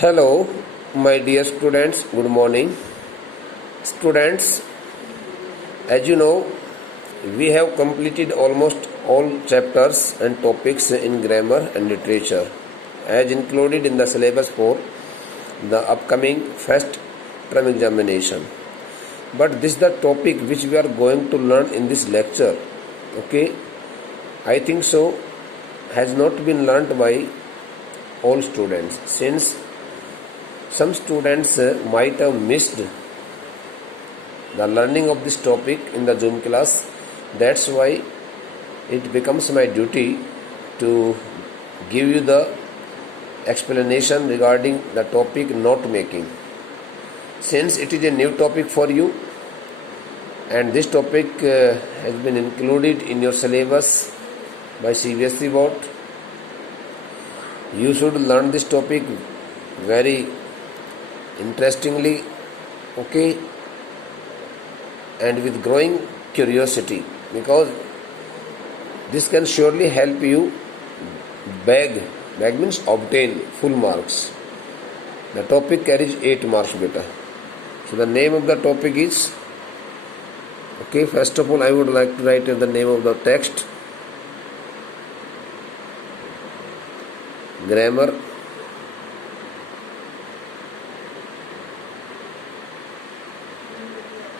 Hello, my dear students. Good morning. Students, as you know, we have completed almost all chapters and topics in grammar and literature as included in the syllabus for the upcoming first term examination. But this is the topic which we are going to learn in this lecture. Okay, I think so has not been learnt by all students since some students might have missed the learning of this topic in the Zoom class. That's why it becomes my duty to give you the explanation regarding the topic note making. Since it is a new topic for you and this topic has been included in your syllabus by CBSE board, you should learn this topic very interestingly, okay, and with growing curiosity, because this can surely help you bag means obtain full marks. The topic carries 8 marks beta. So the name of the topic is, okay, first of all I would like to write the name of the text: grammar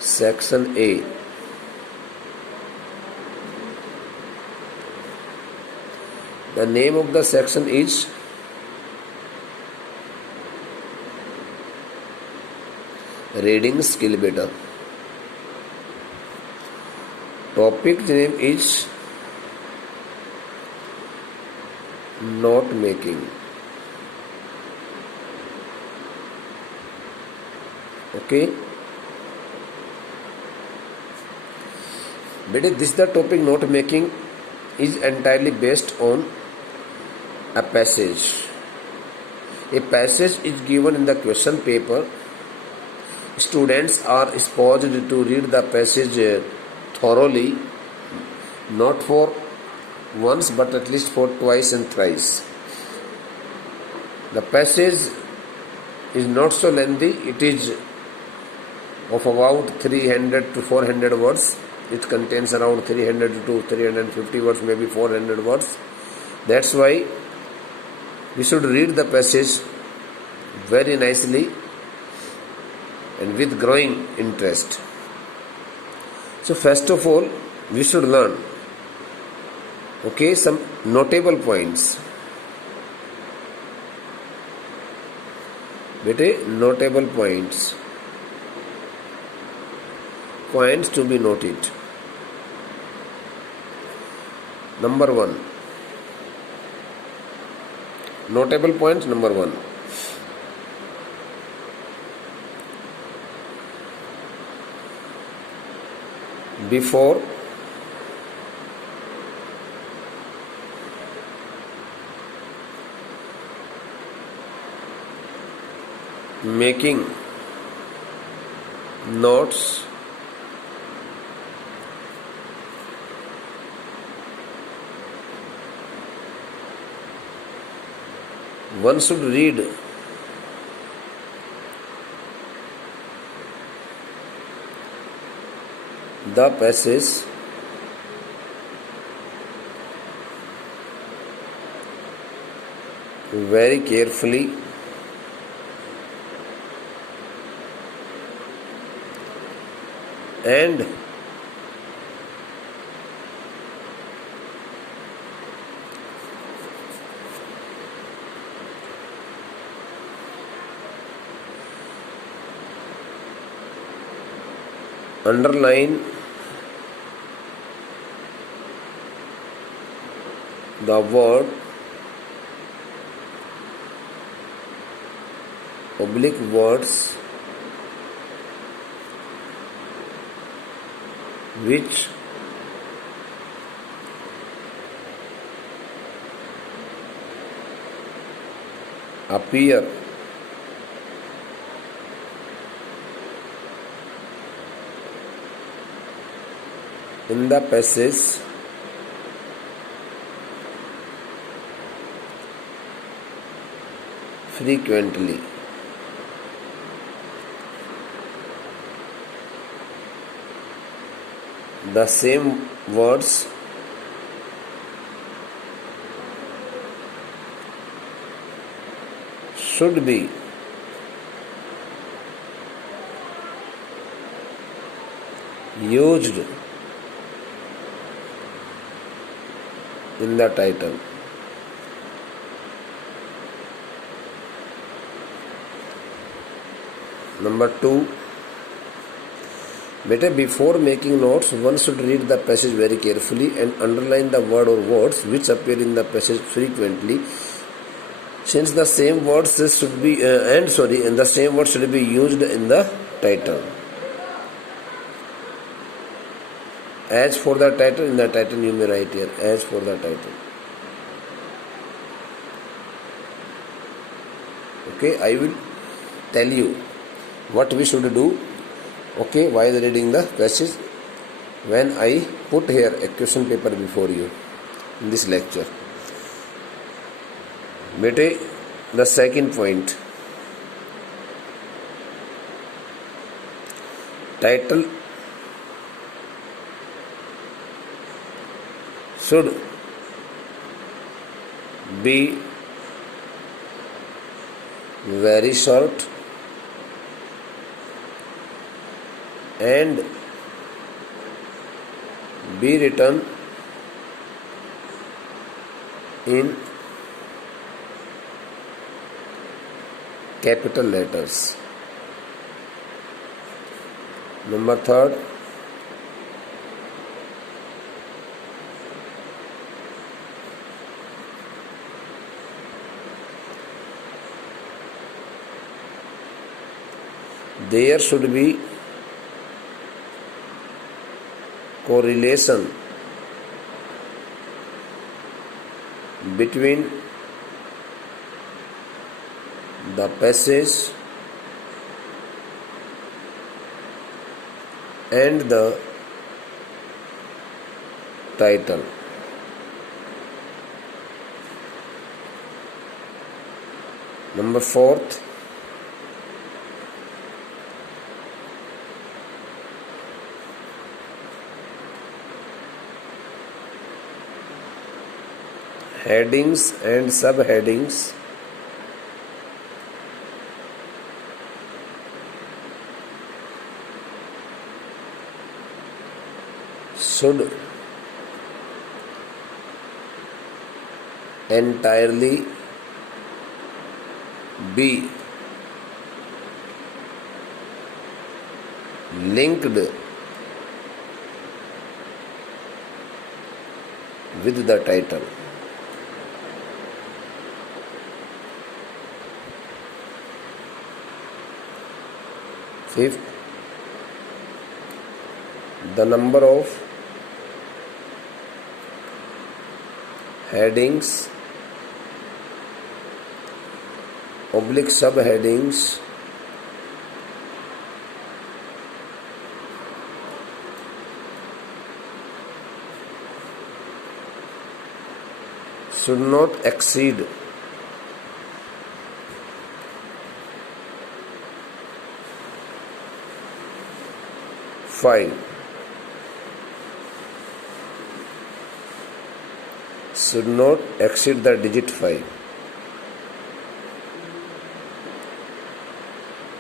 section A. The name of the section is reading skill beta. Topic name is note making. Okay. But this is the topic note making is entirely based on a passage. A passage is given in the question paper. Students are supposed to read the passage thoroughly, not for once but at least for twice and thrice. The passage is not so lengthy. It is of about 300 to 400 words. It contains around 300 to 350 words, maybe 400 words. That's why we should read the passage very nicely and with growing interest. So first of all, we should learn, okay, some notable points. Bete, notable points. Points to be noted. Number 1. Notable points number 1. Before making notes, one should read the passage very carefully and underline the word oblique words which appear in the passage frequently. The same words should be used in the title. Number 2, better before making notes, one should read the passage very carefully and underline the word or words which appear in the passage frequently. Since the same words should be and the same words should be used in the title. As for the title, in the title you may write here, as for the title. Okay, I will tell you what we should do, okay, while reading the passage when I put here a question paper before you in this lecture. Bete, the second point, title should be very short and be written in capital letters. Number 3, there should be correlation between the passage and the title. Number 4, headings and subheadings should entirely be linked with the title. Fifth, the number of headings / subheadings should not exceed 5. Should not exceed the digit 5.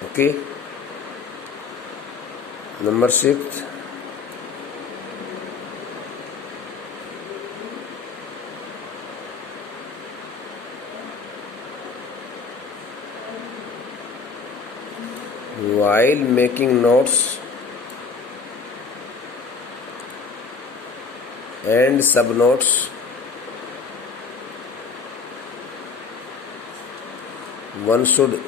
Okay. Number 6. While making notes and subnotes, one should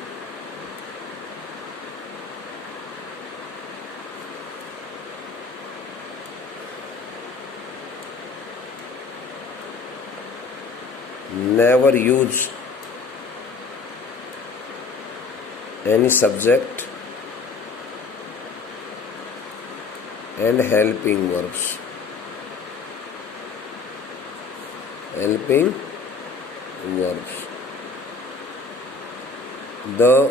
never use any subject and helping verbs. Helping verbs. The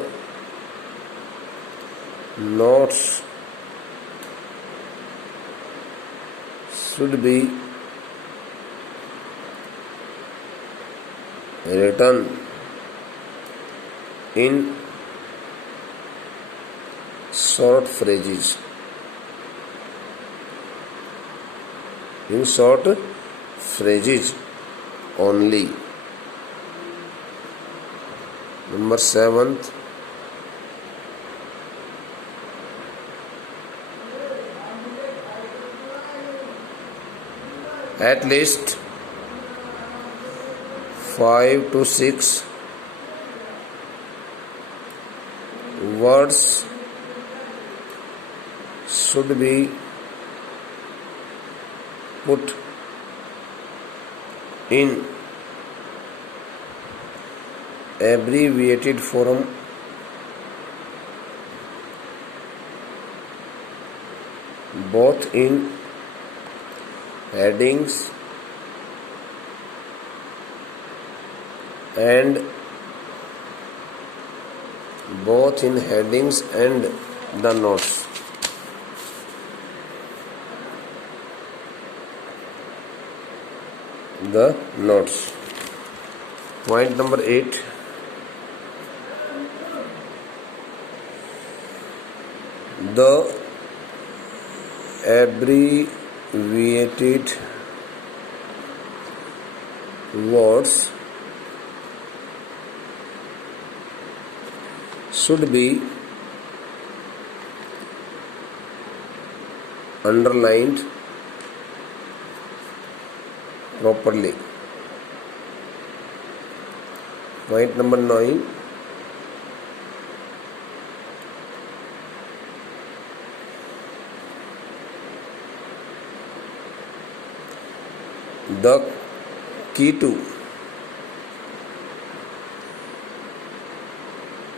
notes should be written in short phrases. In short phrases only. Number 7. At least 5 to 6 words should be put in abbreviated form both in headings and the notes. The notes. Point number 8. The abbreviated words should be underlined properly. Point number 9. The key to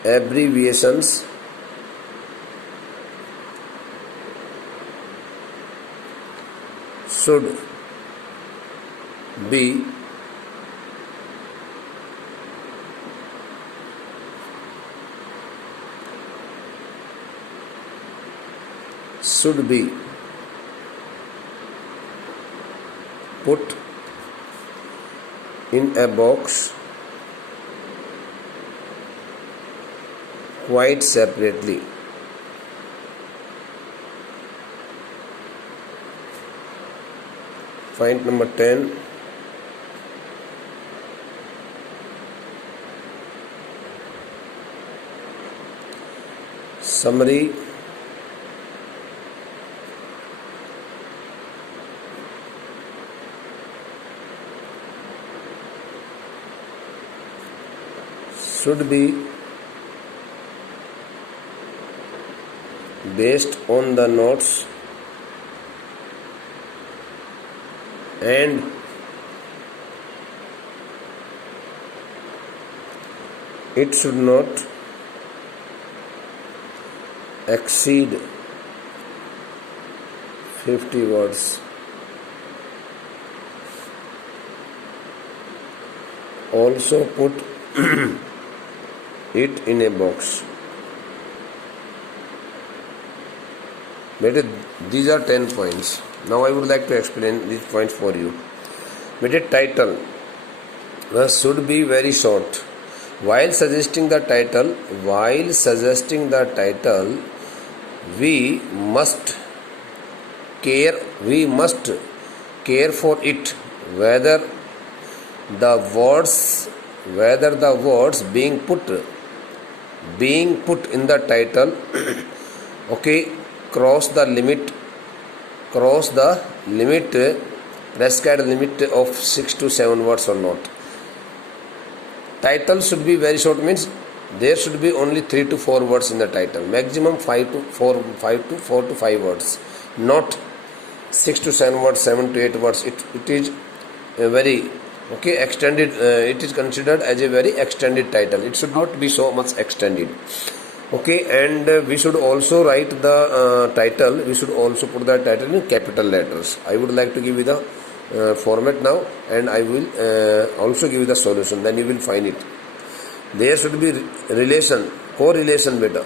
abbreviations should be put in a box quite separately. Point number 10. Summary should be based on the notes and it should not exceed 50 words. Also put it in a box. These are 10 points. Now I would like to explain these points for you. Title should be very short. While suggesting the title, we must care for it whether the words being put in the title cross the prescribed limit of 6 to 7 words or not. Title should be very short, means there should be only 3 to 4 words in the title, maximum 4 to 5 words, not 6 to 7 words, 7 to 8 words. It is a very extended. It is considered as a very extended title. It should not be so much extended. And we should also write the title. We should also put the title in capital letters. I would like to give you the format now, and I will also give you the solution. Then you will find it. there should be relation, correlation beta,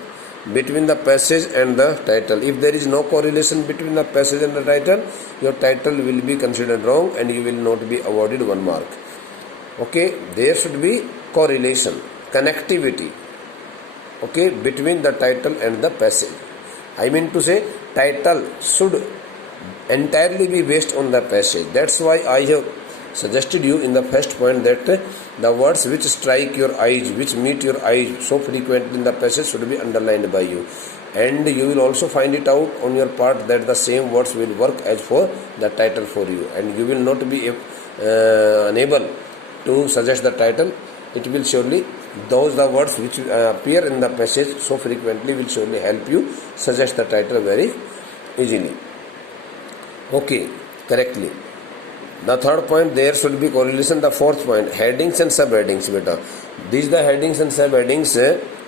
between the passage and the title. If there is no correlation between the passage and the title, your title will be considered wrong and you will not be awarded 1 mark. Okay, there should be correlation, connectivity, okay, between the title and the passage. I mean to say, title should entirely be based on the passage. That's why I have suggested you in the first point that the words which strike your eyes, which meet your eyes so frequently in the passage should be underlined by you. And you will also find it out on your part that the same words will work as for the title for you, and you will not be unable to suggest the title. It will surely, those the words which appear in the passage so frequently will surely help you suggest the title very easily. Okay, correctly. The third point, there should be correlation. The fourth point, headings and subheadings beta. These the headings and subheadings,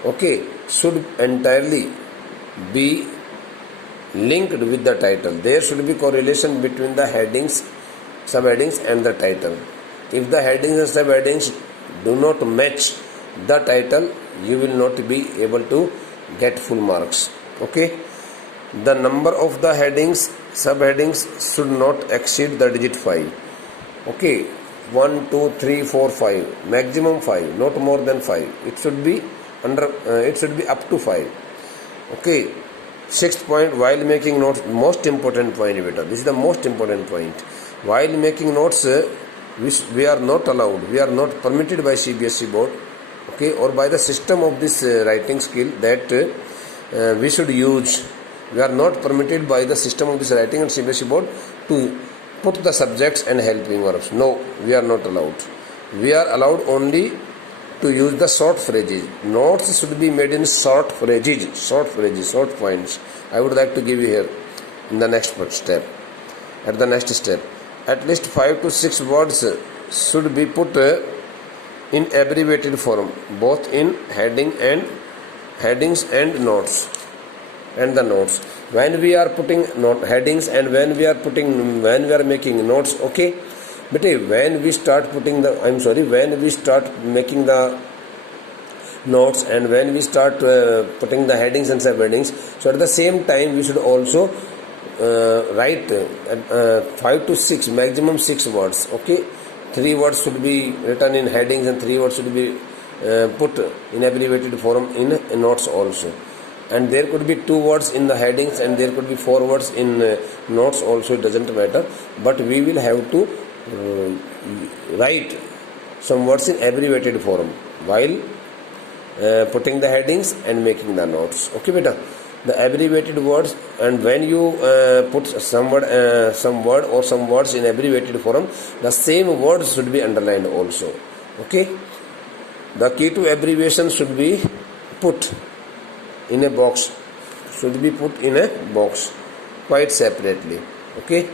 okay, should entirely be linked with the title. There should be correlation between the headings, subheadings and the title. If the headings and subheadings do not match the title, you will not be able to get full marks. Okay. The number of the headings, subheadings should not exceed the digit 5. Okay, 1, 2, 3, 4, 5, maximum 5, not more than 5. It should be up to 5. Okay. Sixth point, while making notes, most important point beta. This is the most important point. While making notes, we are not allowed, we are not permitted by CBSE board, okay, or by the system of this writing skill that we should use. We are not permitted by the system of this writing and CBSE board to put the subjects and helping verbs. No, we are not allowed. We are allowed only to use the short phrases. Notes should be made in short phrases, short points. I would like to give you here in the next step. At the next step, at least 5 to 6 words should be put in abbreviated form, both in headings and notes. And the notes, when we are putting headings and when we are making notes, okay, but when we start making the notes and when we start putting the headings and subheadings, so at the same time we should also write 5 to 6, maximum 6 words. Okay, 3 words should be written in headings and 3 words should be put in abbreviated form in notes also. And there could be 2 words in the headings and there could be 4 words in notes also, it doesn't matter. But we will have to write some words in abbreviated form while putting the headings and making the notes. Okay beta, the abbreviated words, and when you put some word or some words in abbreviated form, the same words should be underlined also. Okay, the key to abbreviation should be put in a box, quite separately. Okay,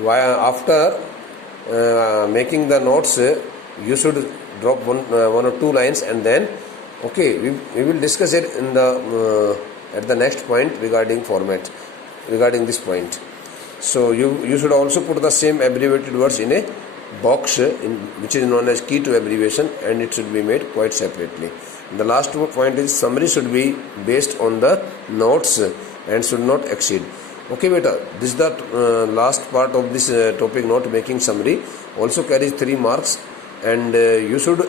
after making the notes, you should drop one or two lines, and then okay, we will discuss it in the at the next point regarding format, regarding this point. So you should also put the same abbreviated words in a box which is known as key to abbreviation, and it should be made quite separately. The last point is summary should be based on the notes and should not exceed. Okay beta, this is the last part of this topic, note making summary, also carries 3 marks, and you should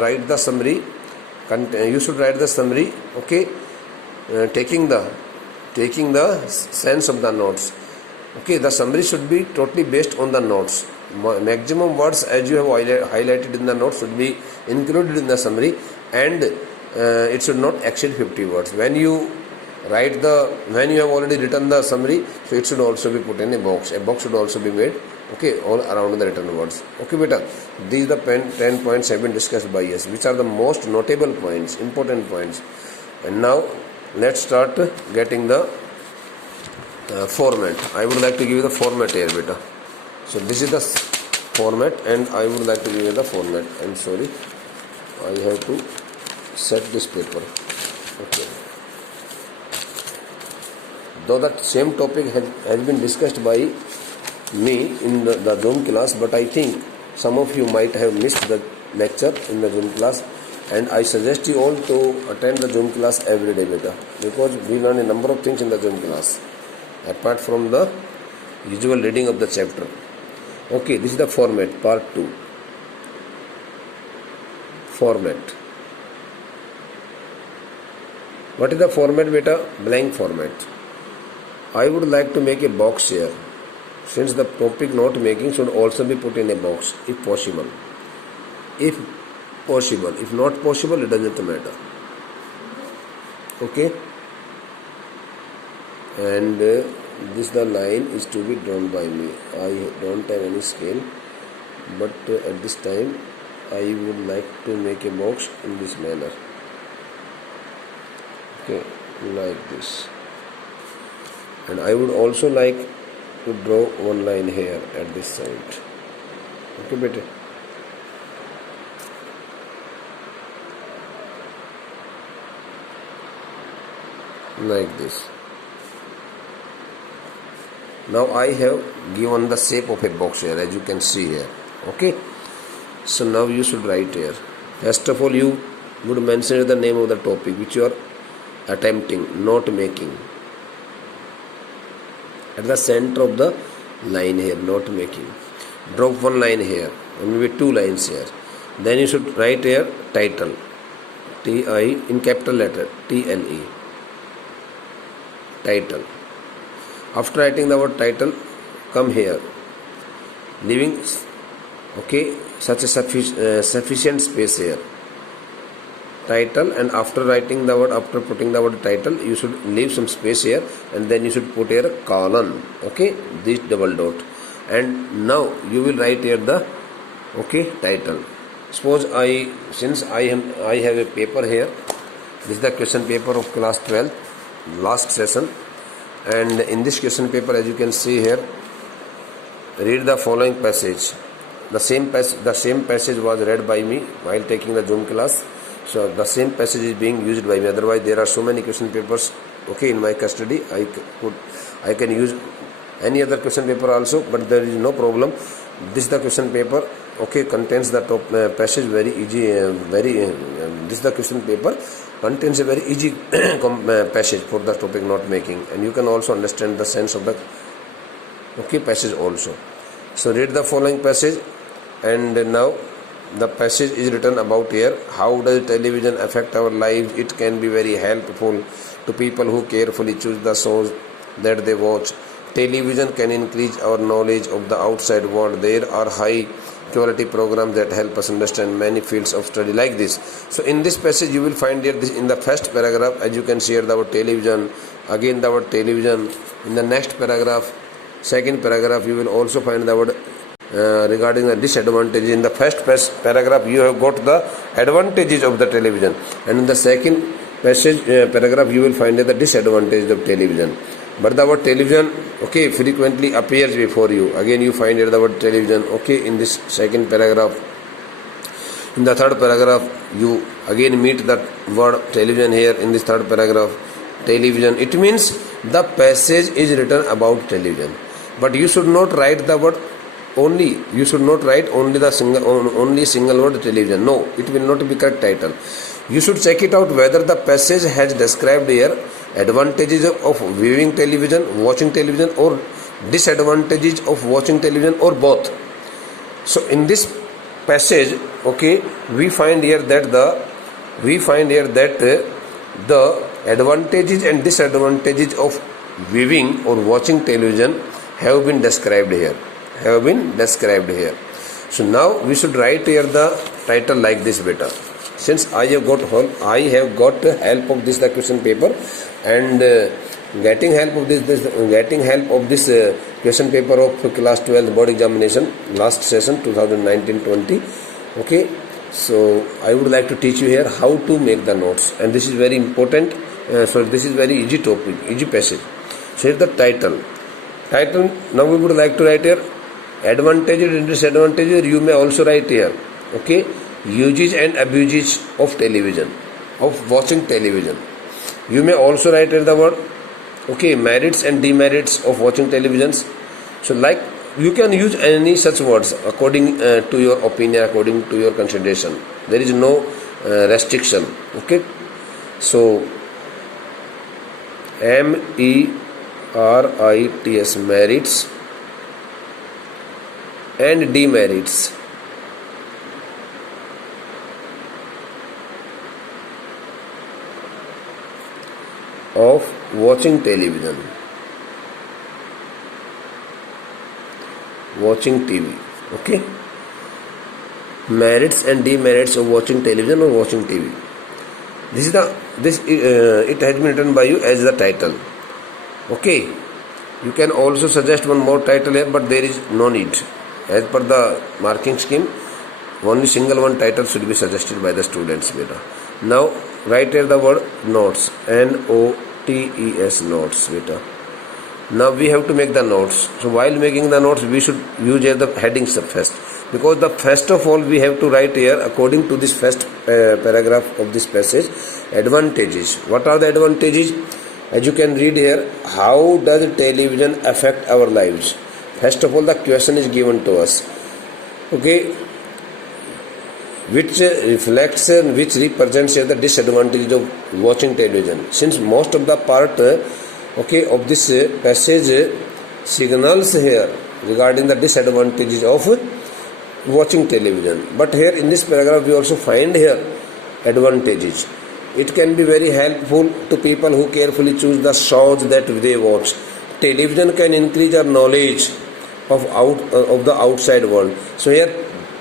write the summary. Okay, taking the sense of the notes. Okay, the summary should be totally based on the notes. Maximum words as you have highlighted in the notes should be included in the summary, and it should not exceed 50 words. When you have already written the summary, so it should also be put in a box. A box should also be made, okay, all around the written words. Okay beta, these are the 10 points have been discussed by us, which are the most notable points, important points. And now let's start getting the format. I would like to give you the format here beta. So this is the format, and I would like to give you the format. I'm sorry, I have to set this paper. Okay, though that same topic has been discussed by me in the Zoom class, but I think some of you might have missed the lecture in the Zoom class. and I suggest you all to attend the Zoom class every day, beta, because we learn a number of things in the Zoom class apart from the usual reading of the chapter. Okay, this is the format, part 2. Format. What is the format, beta? Blank format. I would like to make a box here, since the topic note making should also be put in a box if possible. If possible. If not possible, it doesn't matter. Okay? And this the line is to be drawn by me. I don't have any scale, but at this time I would like to make a box in this manner. Okay, like this. And I would also like to draw one line here at this side. Okay, beta. Like this. Now I have given the shape of a box here, as you can see here. Okay. So now you should write here. First of all, you would mention the name of the topic which you are attempting, not making. At the center of the line here, not making. Drop one line here, and maybe 2 lines here. Then you should write here title, T-I in capital letter, T-L-E. Title. After writing the word title, come here, leaving such a sufficient space here. Title, and after writing the word, after putting the word title, you should leave some space here, and then you should put here a colon. Okay, this double dot, and now you will write here the title. Suppose since I have a paper here. This is the question paper of class 12, last session, and in this question paper, as you can see here, read the following passage. The same passage was read by me while taking the Zoom class. So the same passage is being used by me. Otherwise, there are so many question papers in my custody. I can use any other question paper also, but there is no problem. This is the question paper. Contains the top passage very easy. This is the question paper contains a very easy passage for the topic note making, and you can also understand the sense of the passage also. So read the following passage, and now the passage is written about here. How does television affect our lives? It can be very helpful to people who carefully choose the shows that they watch. Television can increase our knowledge of the outside world. There are high quality programs that help us understand many fields of study like this. So in this passage you will find here this in the first paragraph, as you can see here, the word television, again the word television. In the next paragraph, second paragraph, you will also find the word regarding the disadvantages. In the first paragraph you have got the advantages of the television, and in the second paragraph you will find the disadvantages of television. But the word television frequently appears before you. Again you find here the word television in this second paragraph. In the third paragraph you again meet that word television here in this third paragraph. Television, it means the passage is written about television, but you should not write the word only. You should not write only the single word television. No, it will not be correct title. You should check it out whether the passage has described here advantages of viewing television, watching television, or disadvantages of watching television, or both. So in this passage, we find here that the advantages and disadvantages of viewing or watching television have been described here. So now we should write here the title like this, beta. Since I have got help of this the question paper, and getting help of this question paper of class 12 board examination last session 2019-20. So I would like to teach you here how to make the notes, and this is very important. So this is very easy topic, easy passage. So here's the title. Now we would like to write here advantages and disadvantages. You may also write here uses and abuses of television, of watching television. You may also write here the word merits and demerits of watching televisions. So like you can use any such words according to your opinion, according to your consideration. There is no restriction. Okay, so MERITS, merits and demerits of watching television, watching TV. Okay, merits and demerits of watching television or watching TV. It has been written by you as the title. Okay, you can also suggest one more title here, but there is no need. As per the marking scheme, only single one title should be suggested by the students. Beta. Now write here the word notes. NOTES, notes. Beta. Now we have to make the notes. So while making the notes, we should use here the headings first, because the first of all we have to write here according to this first paragraph of this passage, advantages. What are the advantages? As you can read here, how does television affect our lives? First of all, the question is given to us. Okay, which reflects and which represents the disadvantage of watching television. Since most of the part of this passage signals here regarding the disadvantages of watching television, but here in this paragraph we also find here advantages. It can be very helpful to people who carefully choose the shows that they watch. Television can increase our knowledge of the outside world. So here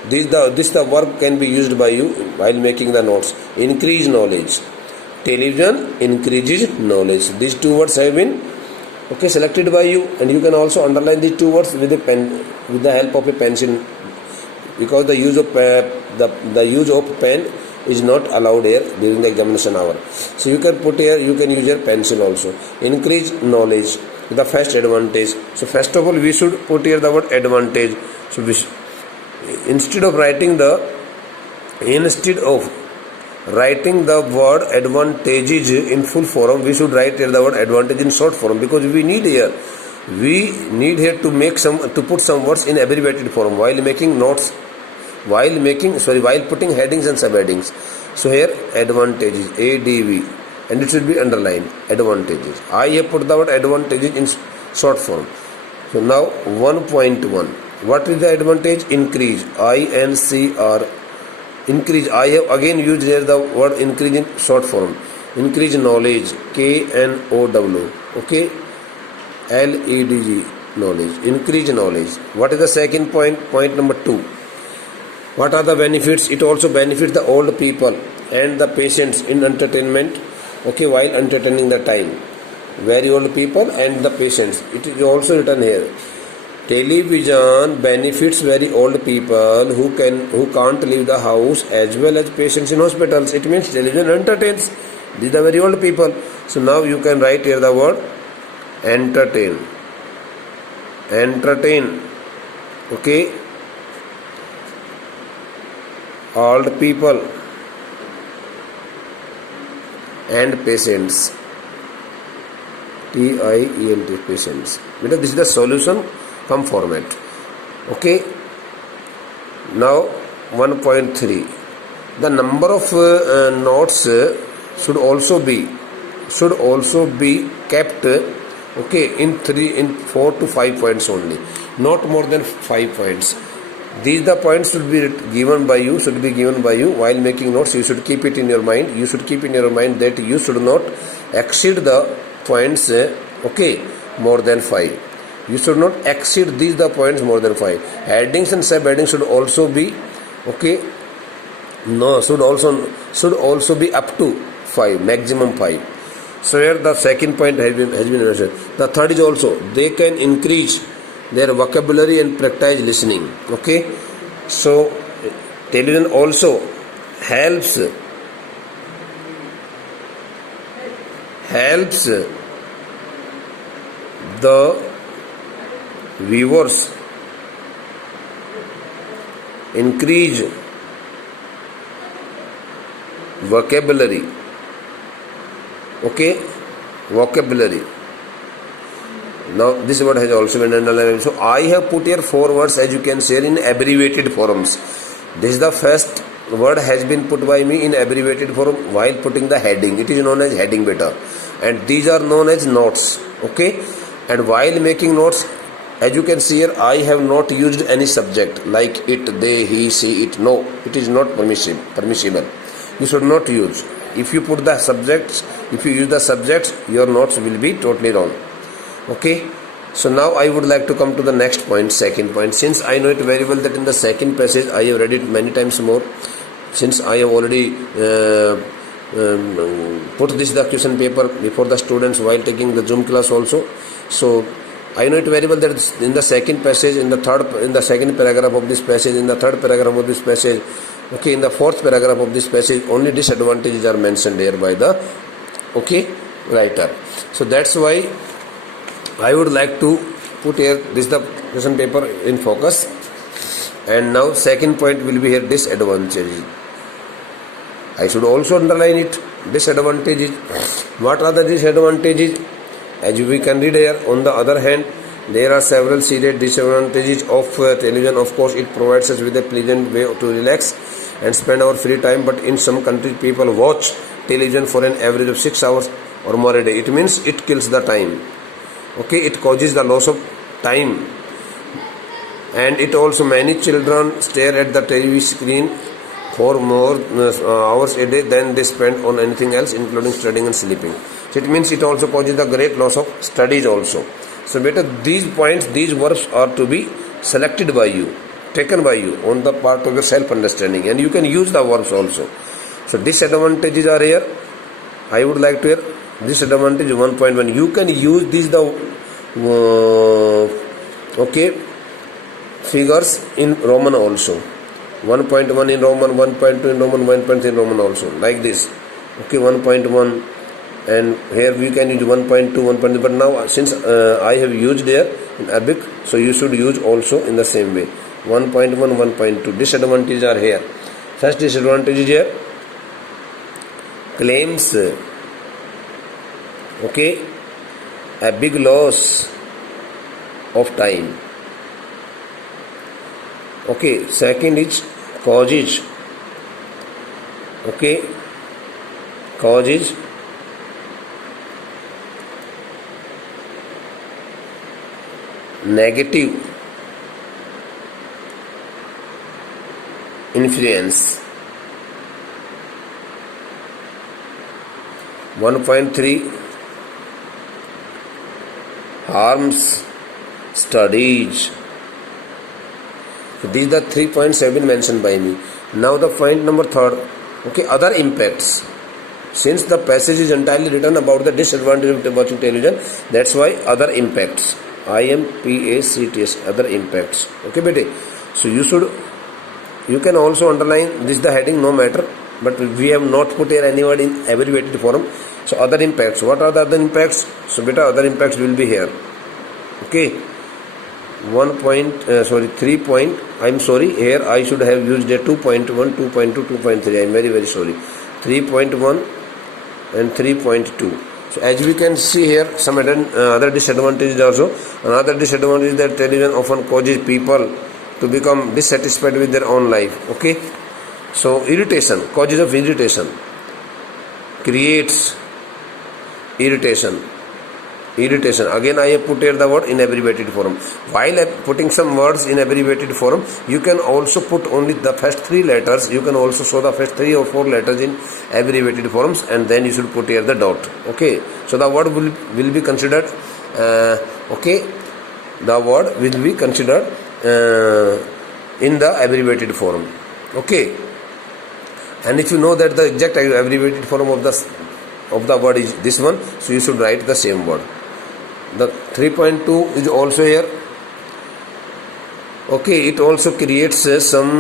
this the verb can be used by you while making the notes. Increase knowledge. Television increases knowledge. These two words have been selected by you, and you can also underline these two words with a pen, with the help of a pencil, because the use of the use of pen is not allowed here during the examination hour. So you can put here, you can use your pencil also. Increase knowledge, the first advantage. So first of all we should put here the word advantage. So instead of writing the word advantages in full form, we should write here the word advantage in short form, because we need here to put some words in abbreviated form while making notes, while putting headings and subheadings. So here advantages, ADV, and it should be underlined, advantages. I have put the word advantages in short form. So now 1.1, what is the advantage? Increase, INCR, increase. I have again used here the word increase in short form. Increase knowledge, KNOW, okay, LEDG, knowledge, increase knowledge. What is the second point? Point number 2. What are the benefits? It also benefits the old people and the patients in entertainment, while entertaining the time. Very old people and the patients. It is also written here. Television benefits very old people who can't leave the house, as well as patients in hospitals. It means television entertains. These are very old people. So now you can write here the word entertain. Entertain. Okay. Old people and patients. TIENT, patients. Because this is the solution come format. Okay. Now 1.3. The number of notes should also be kept in 4 to 5 points only, not more than 5 points. These the points should be given by you while making notes. You should keep it in your mind. You should keep in your mind that you should not exceed the points more than 5. You should not exceed these the points more than 5. Headings and subheadings should also be should also be up to 5, maximum 5. So here the second point has been mentioned. The third is also they can increase their vocabulary and practice listening. Okay, so television also helps the viewers increase vocabulary. Vocabulary. Now this word has also been underlined. So I have put here 4 words, as you can see, in abbreviated forms. This is the first word has been put by me in abbreviated form while putting the heading. It is known as heading beta, and these are known as notes. Okay, and while making notes, as you can see here, I have not used any subject like it, they, he, she, it. No, it is not permissible. You should not use. If you put the subjects, if you use the subjects, your notes will be totally wrong. Okay. So now I would like to come to the next point, second point. Since I know it very well that in the second passage I have read it many times more, since I have already put the question paper before the students while taking the Zoom class also. So I know it very well that in the second passage, in the second paragraph of this passage, in the third paragraph of this passage, okay, in the fourth paragraph of this passage, only disadvantages are mentioned here by the writer. So that's why I would like to put here this the question paper in focus. And now second point will be here, disadvantages. I should also underline it, disadvantages. What are the disadvantages? As we can read here, on the other hand, there are several serious disadvantages of television. Of course, it provides us with a pleasant way to relax and spend our free time, but in some countries people watch television for an average of 6 hours or more a day. It means it kills the time. Okay, it causes the loss of time, and it also, many children stare at the TV screen for more hours a day than they spend on anything else, including studying and sleeping. So it means it also causes the great loss of studies also. So better these points, these verbs are to be selected by you, taken by you on the part of your self-understanding, and you can use the verbs also. So disadvantages are here. I would like to hear disadvantage 1.1. You can use these figures in Roman also. 1.1 in Roman, 1.2 in Roman, 1.3 in Roman also, like this. Okay, 1.1, and here we can use 1.2, 1.3. But now since I have used there in Arabic, so you should use also in the same way. 1.1, 1.2. Disadvantages are here. First disadvantage is here, claims. Okay, a big loss of time. Okay, second is causes. Okay, causes negative influence. 1.3 harms studies. So these are 3 points have been mentioned by me. Now the point number third, okay, other impacts. Since the passage is entirely written about the disadvantage of watching television, that's why other impacts. IMPACTS, other impacts. Okay, bete. So you can also underline this the heading, no matter, but we have not put here any word in abbreviated form. So other impacts. What are the other impacts? So beta, other impacts will be here. Okay. 3 point. I'm sorry. Here I should have used a 2.1, 2.2, 2.3. I'm very sorry. 3.1 and 3.2. So as we can see here, some other disadvantages also. Another disadvantage is that television often causes people to become dissatisfied with their own life. Okay. So irritation, causes of irritation, creates irritation. Again, I have put here the word in abbreviated form. While putting some words in abbreviated form, you can also put only the first 3 letters. You can also show the first 3 or 4 letters in abbreviated forms, and then you should put here the dot. Okay. So the word will be considered. Okay. The word will be considered in the abbreviated form. Okay. And if you know that the exact abbreviated form of the word is this one, so you should write the same word. The 3.2 is also here. Okay, it also creates some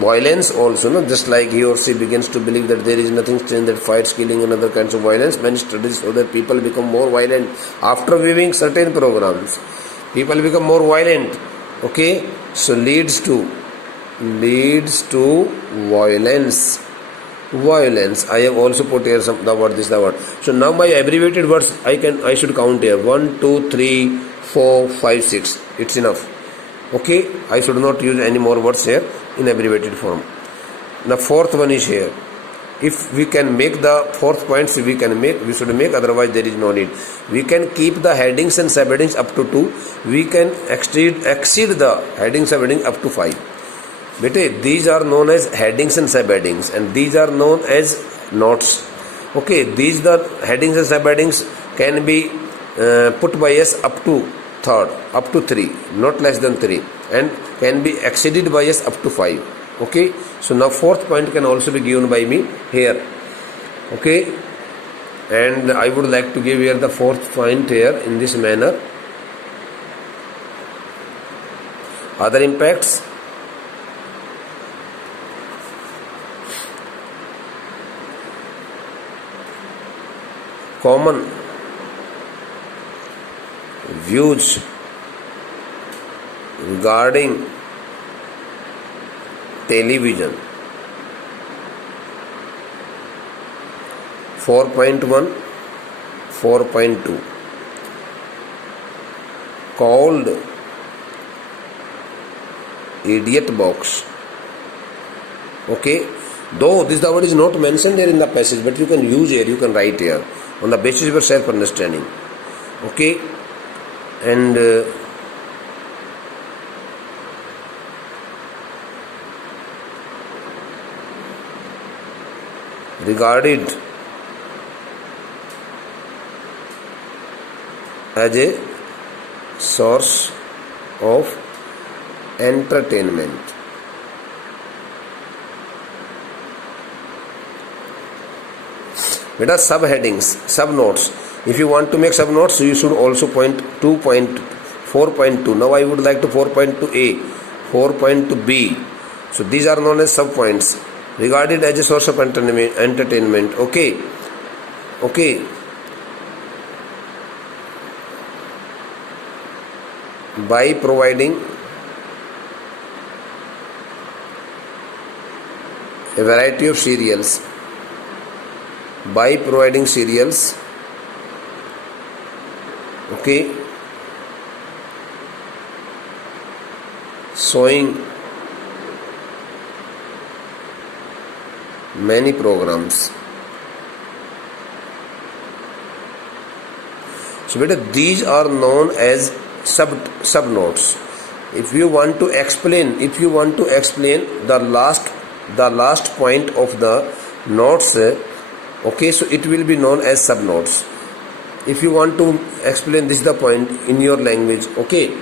violence also, no? Just like he or she begins to believe that there is nothing strange that fights, killing and other kinds of violence. Many studies show that people become more violent after viewing certain programs. People become more violent. Okay, so leads to violence. I have also put here the word. So now my abbreviated words I should count here. 1, 2, 3, 4, 5, 6. It's enough. Okay, I should not use any more words here in abbreviated form. The fourth one is here. If we can make the fourth points, we should make, otherwise there is no need. We can keep the headings and subheadings up to 2. We can exceed the headings subheadings up to 5. Bete, these are known as headings and subheadings, and these are known as notes. Okay, these the headings and subheadings can be put by us up to 3, not less than 3, and can be exceeded by us up to 5. Okay, so now fourth point can also be given by me here. Okay, and I would like to give here the fourth point here in this manner. Other impacts. Common views regarding television. 4.1, 4.2 called idiot box. Okay, though this the word is not mentioned here in the passage, but you can use here, you can write here on the basis of your self understanding. Okay, and regarded as a source of entertainment. Beta, subheadings, subnotes. If you want to make subnotes, you should also point 4.2. Now I would like to 4.2a, 4.2b. So these are known as subpoints. Regarded as a source of entertainment. Okay, okay. By providing a variety of serials. By providing serials. Okay. Showing many programs. So beta, these are known as subnotes. If you want to explain the last point of the notes, okay, so it will be known as subnotes. If you want to explain this the point in your language, okay,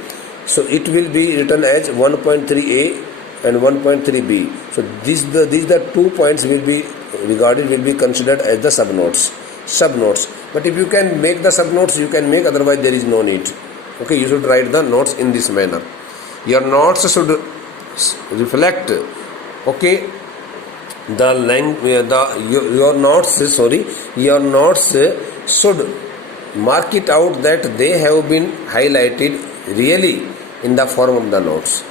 so it will be written as 1.3a and 1.3b. So these the 2 points will be considered as the subnotes. But if you can make the subnotes, you can make, otherwise there is no need. Okay, you should write the notes in this manner. Your notes should reflect, okay, your notes should mark it out that they have been highlighted really in the form of the notes.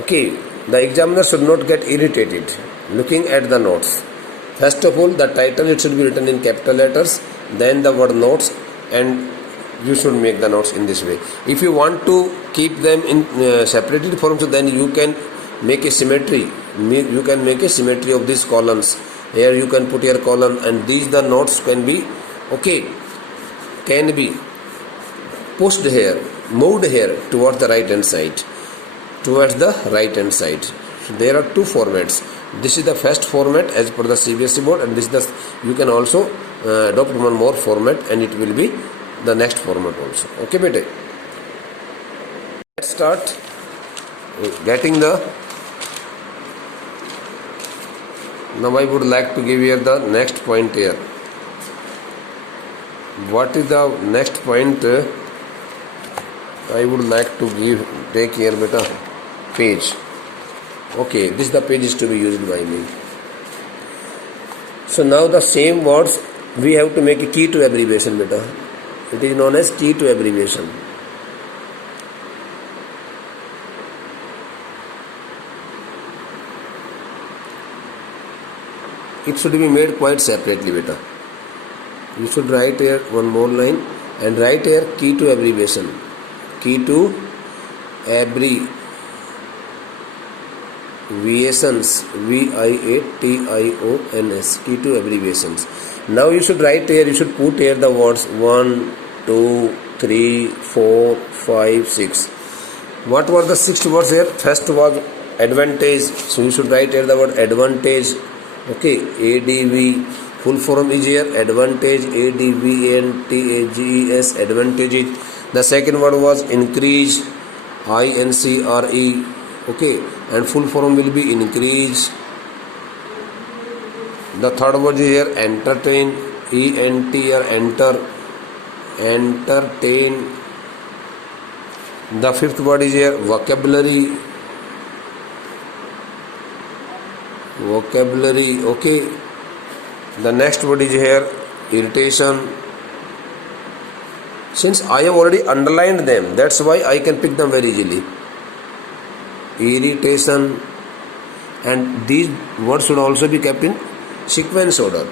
Okay, the examiner should not get irritated looking at the notes. First of all, the title, it should be written in capital letters, then the word notes, and you should make the notes in this way. If you want to keep them in separated forms, so then you can make a symmetry. You can make a symmetry of these columns. Here you can put your column, and these the notes can be, okay, can be pushed here, moved here towards the right hand side. So there are two formats. This is the first format as per the CBSE board, and this is the, you can also adopt one more format, and it will be the next format also. Okay, bete. Let's start getting the. Now I would like to give here the next point here. What is the next point? I would like to take here beta page. Okay, this the page is to be used by me. So now the same words we have to make a key to abbreviation beta. It is known as key to abbreviation. It should be made quite separately beta. You should write here one more line and write here key to abbreviation. Key to abbreviation. Viations, Viations, key to abbreviations. Now you should write here, you should put here the words 1, 2, 3, 4, 5, 6. What were the 6 words here? First was advantage, so you should write here the word advantage. Okay, ADV, full form is here, advantage, ADVANTAGES, advantages. The second word was increase, INCRE. Okay, and full form will be increase. The third word is here entertain, ENTR, enter, entertain. The fifth word is here vocabulary, vocabulary. Okay, the next word is here irritation. Since I have already underlined them, that's why I can pick them very easily. Irritation, and these words should also be kept in sequence order.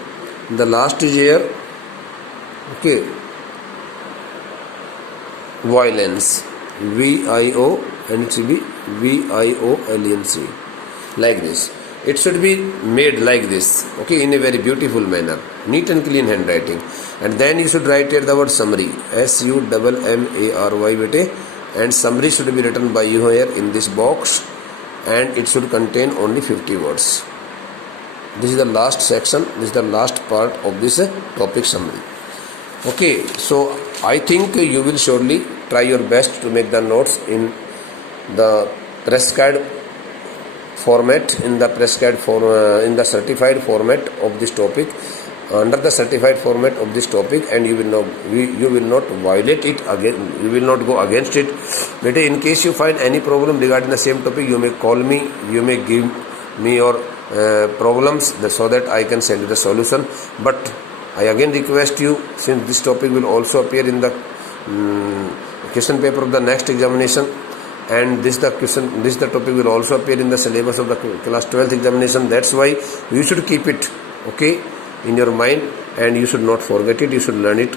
The last is here, okay, violence, VIO, and it should be VIOLENC, like this. It should be made like this, okay, in a very beautiful manner, neat and clean handwriting. And then you should write here the word summary, SUMMARY, bete, and summary should be written by you here in this box, and it should contain only 50 words. This is the last section, this is the last part of this topic summary. Okay, so I think you will surely try your best to make the notes in the prescribed format, in the certified format of this topic, under the certified format of this topic, and you will not violate it again, you will not go against it. But in case you find any problem regarding the same topic, you may call me, you may give me your problems so that I can send you the solution. But I again request you, since this topic will also appear in the question paper of the next examination, and this the topic will also appear in the syllabus of the class 12th examination. That's why you should keep it, okay, in your mind, and you should not forget it. You should learn it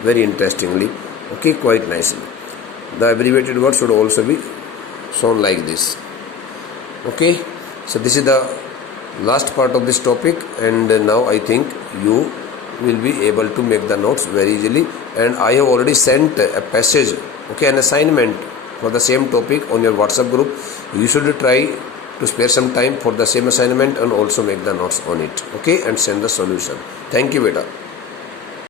very interestingly, okay, quite nicely. The abbreviated word should also be shown like this. Okay, so this is the last part of this topic, and now I think you will be able to make the notes very easily. And I have already sent a passage, okay, an assignment for the same topic on your WhatsApp group. You should try to spare some time for the same assignment and also make the notes on it, okay, and send the solution. Thank you, beta.